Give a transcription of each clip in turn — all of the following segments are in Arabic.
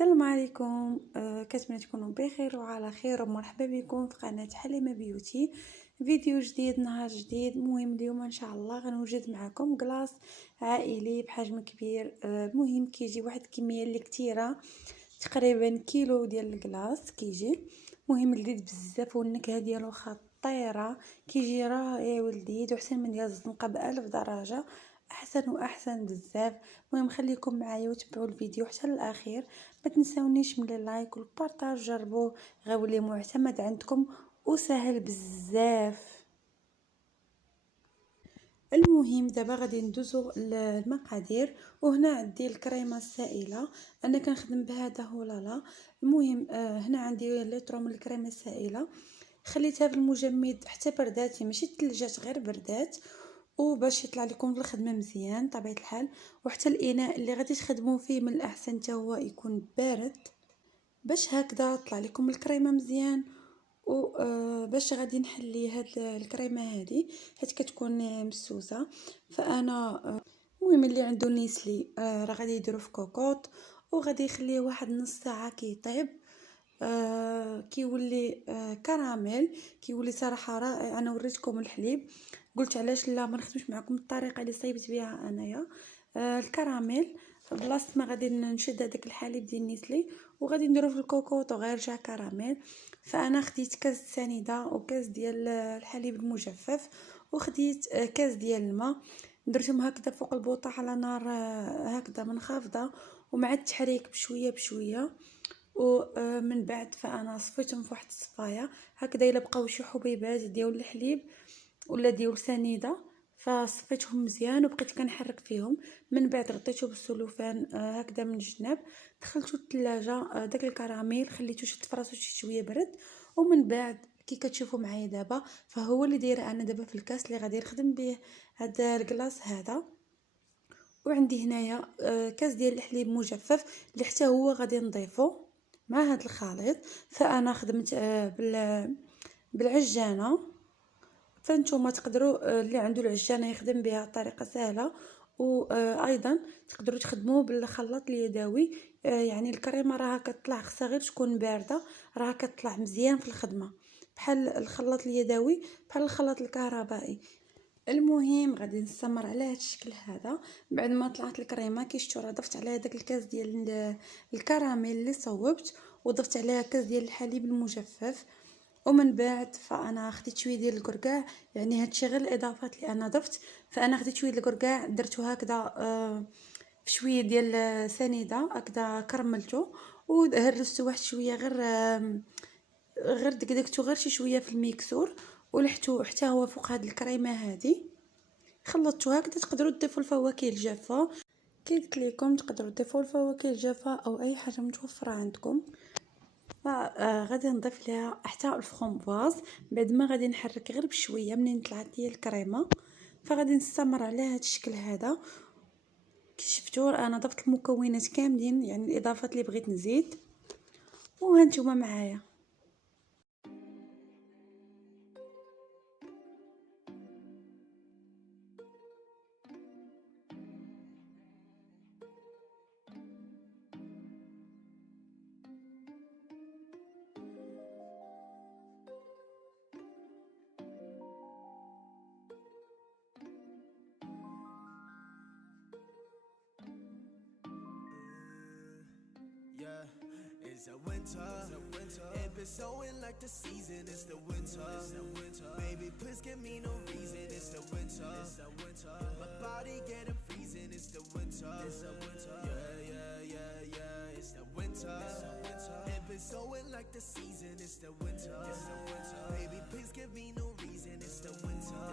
السلام عليكم. كنتمنى تكونوا بخير وعلى خير ومرحبا بكم في قناه حليمه بيوتي. فيديو جديد، نهار جديد. المهم اليوم ان شاء الله غنوجد معكم كلاص عائلي بحجم كبير. المهم كيجي واحد الكميه اللي كثيره، تقريبا كيلو ديال الكلاص كيجي. مهم لذيذ بزاف والنكهه ديالو خطيره، كيجي رائع ولذيذ وحسن من ديال الزنقه بألف درجه، احسن واحسن بزاف. المهم خليكم معايا وتبعوا الفيديو حتى للاخير. ما تنساونيش من اللايك والبارطاج، جربوه غيولي معتمد عندكم وسهل بزاف. المهم دابا غادي ندوزو للمقادير. وهنا عندي الكريمه السائله، انا كنخدم بهذا هولالا. المهم هنا عندي لتر من الكريمه السائله، خليتها في المجمد حتى بردات، ماشي تلجات غير بردات، وباش يطلع لكم في الخدمه مزيان طبيعه الحال. وحتى الاناء اللي غادي تخدموا فيه من الاحسن حتى هو يكون بارد، باش هكذا طلع لكم الكريمه مزيان. و باش غادي نحلي هاد الكريمه هذه حيت كتكون مسوسه. فانا المهم اللي عنده نيسلي راه غادي يديرو في كوكوط وغادي يخليه واحد نص ساعه كيطيب. كيولي كراميل، كيولي صراحه رائع. انا وريتكم الحليب، قلت علاش لا ما نخدمش معكم الطريقه اللي صايبت بها انايا. الكراميل بلاصه ما غادي نشد هذاك الحليب ديال نيسلي وغادي نديرو في الكوكوط وغيرجع كراميل. فانا خديت كاس سنيده وكاس ديال الحليب المجفف، وخديت كاس ديال الماء، درتهم هكذا فوق البوطه على نار هكذا منخفضه، ومع التحريك بشويه بشويه. ومن بعد فانا صفيتهم في واحد الصفايه هكذا. الا بقاو شي حبيبات ديال الحليب ولا ديال سنيده فصفيتهم مزيان وبقيت كنحرك فيهم. من بعد غطيته بالسلوفان هكذا من الجناب، دخلته الثلاجه. داك الكراميل خليته شد فراسو شي شويه برد. ومن بعد كي كتشوفوا معايا دابا فهو اللي دايره انا دابا في الكاس اللي غادي نخدم به هذا الكلاص هذا. وعندي هنايا كاس ديال الحليب مجفف اللي حتى هو غادي نضيفه مع هذا الخليط. فانا خدمت بالعجانه، فانتوما تقدروا اللي عنده العجانه يخدم بها طريقه سهله. وايضا تقدروا تخدموا بالخلاط اليدوي. يعني الكريمه راها كتطلع، خصها غير تكون بارده، راها كتطلع مزيان في الخدمه، بحال الخلاط اليدوي بحال الخلاط الكهربائي. المهم غادي نستمر على هذا الشكل هذا. بعد ما طلعت الكريمه كي شفتوا راه ضفت عليها داك الكاس ديال الكراميل اللي صوبت، وضفت عليها كاس ديال الحليب المجفف. ومن بعد فانا خديت شويه ديال الكركاع، يعني هادشي غير الاضافات اللي انا ضفت. فانا خديت شويه ديال الكركاع درته هكذا في شويه ديال سنيده هكذا كرملته وهرستو واحد شويه، غير دقدقتو غير شي شويه في الميكسور ولحتو حتى هو فوق هاد الكريمه هذه. خلطتو هكذا. تقدروا تضيفوا الفواكه الجافه، كي قلت لكم تقدروا تضيفوا الفواكه الجافه او اي حاجه متوفره عندكم. فغادي نضيف لها حتى الفرomboise. بعد ما غادي نحرك غير بشويه منين طلعت لي الكريمه. فغادي نستمر على هذا الشكل هذا. كي شفتوا انا ضفت المكونات كاملين، يعني الاضافات اللي بغيت نزيد، وهانتوما معايا. Yeah, it's a winter. It been snowing like the season. It's the winter. Baby, please give me no reason. It's the winter. My body getting freezing. It's the winter. Yeah, yeah, yeah, yeah. It's the winter. It been snowing like the season. It's the winter. Baby, please give me no reason. It's the winter.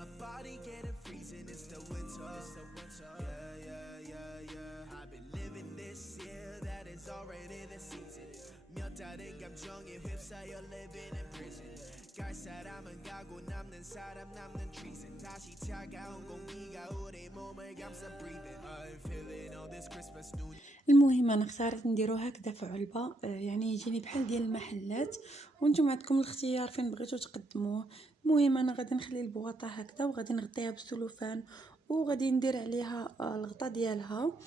My body getting freezing. It's the winter. Yeah, yeah, yeah, yeah. I've been living this year that is already the season. 몇 달은 감정에 휩싸여 living in prison. 갈 사람은 가고 남는 사람 남는 treason. 다시 차가운 공기가 우리 몸을 감싸 breathing. I'm feeling all this Christmas new. المهم انا اختاريت نديرو هكذا في علبه، يعني يجيني بحال ديال المحلات، وانتم عندكم الاختيار فين بغيتو تقدموه. المهم انا غادي نخلي البواطه هكذا وغادي نغطيها بالسلوفان وغادي ندير عليها الغطاء ديالها.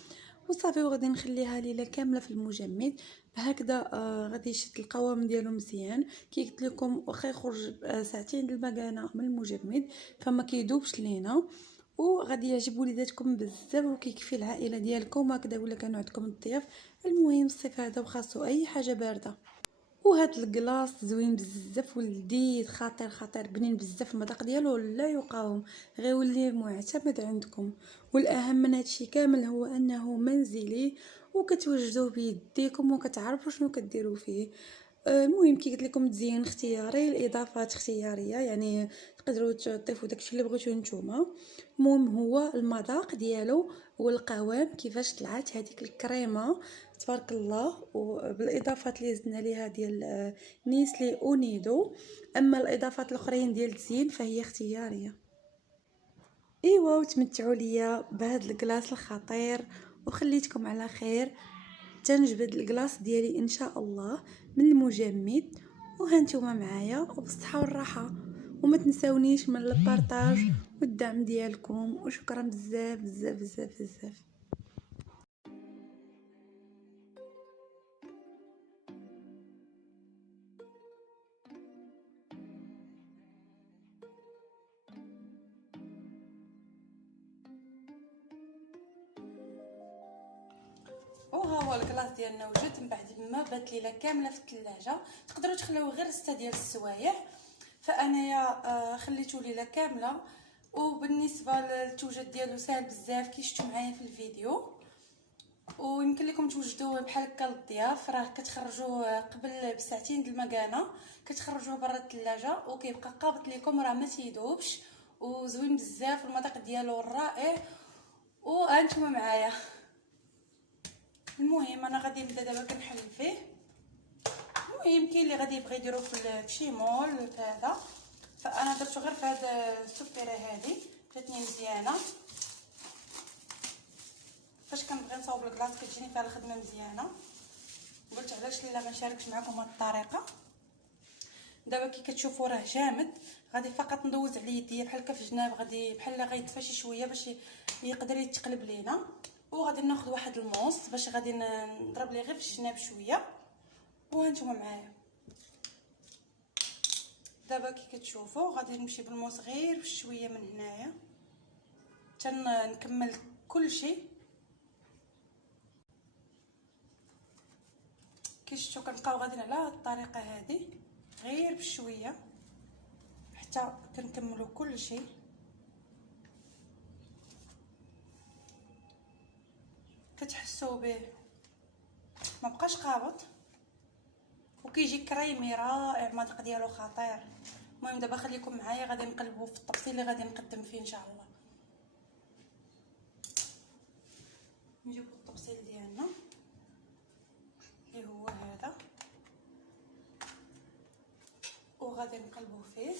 وصافي. وغادي نخليها ليله كامله في المجمد بهكذا. غادي يشد القوام ديالو مزيان. كي قلت لكم واخا يخرج ساعتين د المكانه من المجمد فما كيذوبش لينا، وغادي يعجب وليداتكم بزاف وكيكفي العائله ديالكم هكذا، ولا كانوا عندكم الضياف. المهم الصيف هذا وخاصو اي حاجه بارده. وهاد الكلاص زوين بزاف ولذيذ خطير خطير بنين بزاف، المذاق ديالو لا يقاوم، غيولي معتمد عندكم. والاهم من هادشي كامل هو انه منزلي وكتوجدوه بيديكم وكتعرفوا شنو كديروا فيه. المهم كي قلت لكم تزيين اختياري، الاضافات اختياريه، يعني تقدروا تضيفوا داكشي اللي بغيتو نتوما. المهم هو المذاق ديالو والقوام كيفاش طلعت هذيك الكريمه تبارك الله، وبالاضافات اللي زدنا ليها ديال نيسلي اونيدو. اما الاضافات الاخرين ديال التزيين فهي اختياريه. ايوا وتمتعوا ليا بهذا الكلاص الخطير وخليتكم على خير. تنجبد الكلاص ديالي ان شاء الله من المجمد، وهانتوما معايا وبالصحه والراحه. وما تنساونيش من البارطاج والدعم ديالكم، وشكرا بزاف بزاف بزاف بزاف. وها هو الكلاص ديالنا وجد من بعد ما بات ليله كامله في الثلاجه. تقدروا تخليوه غير 6 ديال السوايع، فانايا خليته ليله كامله. وبالنسبه للتوجد ديالو سهل بزاف كي شفتوا معايا في الفيديو، ويمكن لكم توجدوه بحال هكا للضياف. راه كتخرجوه قبل بساعتين د المكانه، كتخرجوه برا الثلاجه وكيبقى قابط لكم، راه ما تيذوبش وزوين بزاف. المذاق ديالو رائع وانتم معايا. المهم انا غادي نبدا دابا كنحل فيه. المهم كاين اللي غادي يبغي يديرو في شي مول في هذا، فانا درتو غير في هذا السكيره هذه، جاتني مزيانه. فاش كنبغي نصاوب الكلاص كتجيني فيها الخدمه مزيانه، قلت علاش لا ما نشاركش معكم هاد الطريقه. دابا كي كتشوفوا راه جامد، غادي فقط ندوز عليه يديا بحال هكا في الجناب، غادي بحال غيدفى شي شويه باش يقدر يتقلب لينا. وغادي ناخذ واحد الموس باش غادي نضرب ليه غير في الجناب شويه، وهانتوما معايا. دابا كي كتشوفوا غادي نمشي بالموس غير بشويه من هنايا نكمل كل شيء. كي شفتوا كنبقاو غاديين على هاد الطريقه هذه غير بشويه حتى كنكملوا كل شيء. كتحسوا به ما بقاش قابط وكيجي كريمي رائع، المذاق ديالو خطير. المهم دابا خليكم معايا، غادي نقلبوا في التفصيل اللي غادي نقدم فيه ان شاء الله. نجيبوا التفصيل ديالنا اللي هو هذا، وغادي نقلبوا فيه.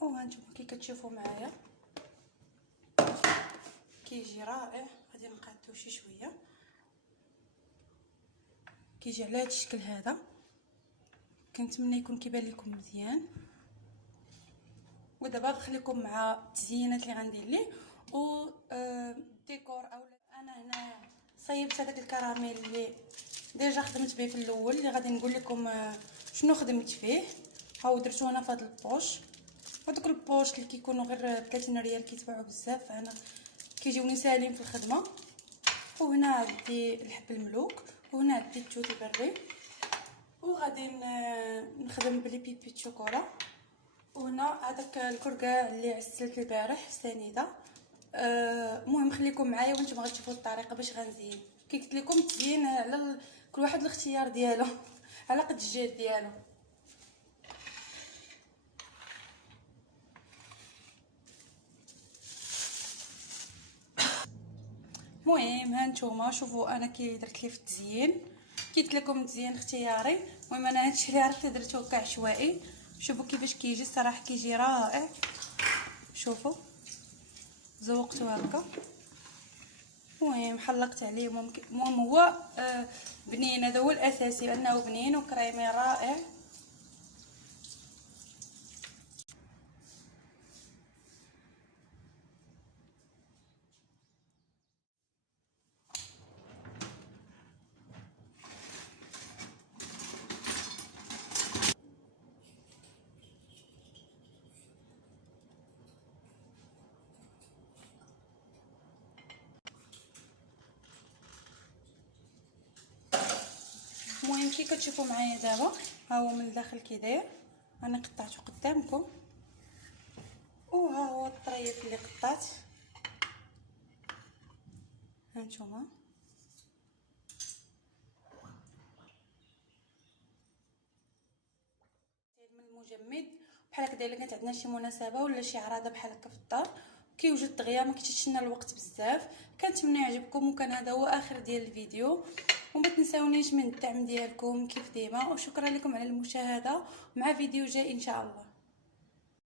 وهانتوما كي كتشوفوا معايا كيجي رائع. غادي نقادو شي شويه، كيجي على هذا الشكل هذا. كنتمنى يكون كيبان لكم مزيان. ودابا نخليكم مع التزيينات اللي غندير ليه و ديكور. اولا انا هنا صيبت هذاك الكراميل اللي ديجا خدمت به في الاول، اللي غادي نقول لكم شنو خدمت فيه. هاو درتو هنا في هذا البوش. هذوك البوش اللي كيكونوا غير 30 ريال كيتباعوا بزاف، انا كيجيوني ساهلين في الخدمه. وهنا عندي الحب الملوك، وهنا عندي التوت البري، وغادي نخدم بلي بيبي شوكولا. وهنا هذاك الكركاع اللي عسلت البارح سنيده. المهم خليكم معايا وانتم غتشوفوا الطريقه باش غنزين. كي قلت لكم التزيين على كل واحد الاختيار ديالو على قد الجهد ديالو. المهم هانتوما شوفوا انا كي درت ليه في التزيين. كي قلت لكم التزيين اختياري. المهم انا هادشي اللي عرفت درته هكا عشوائي. شوفوا كيفاش كيجي الصراحه، كيجي رائع. شوفوا زوقته هكا. المهم حلقت عليه. المهم هو بنين، هذا هو الاساسي، انه بنين وكريمي رائع. المهم كي كتشوفوا معايا دابا ها هو من الداخل كي داير، انا قطعته قدامكم، وها هو الطريف اللي قطعت، هانتوما. من المجمد بحال هكا الا كانت عندنا شي مناسبه ولا شي عراضه بحال هكا في الدار كيوجد دغيا، ما كيتشدش الوقت بزاف. كنتمنى يعجبكم، وكان هذا هو اخر ديال الفيديو. وما تنساونيش من الدعم ديالكم كيف ديما، وشكرا لكم على المشاهده، مع فيديو جاي ان شاء الله.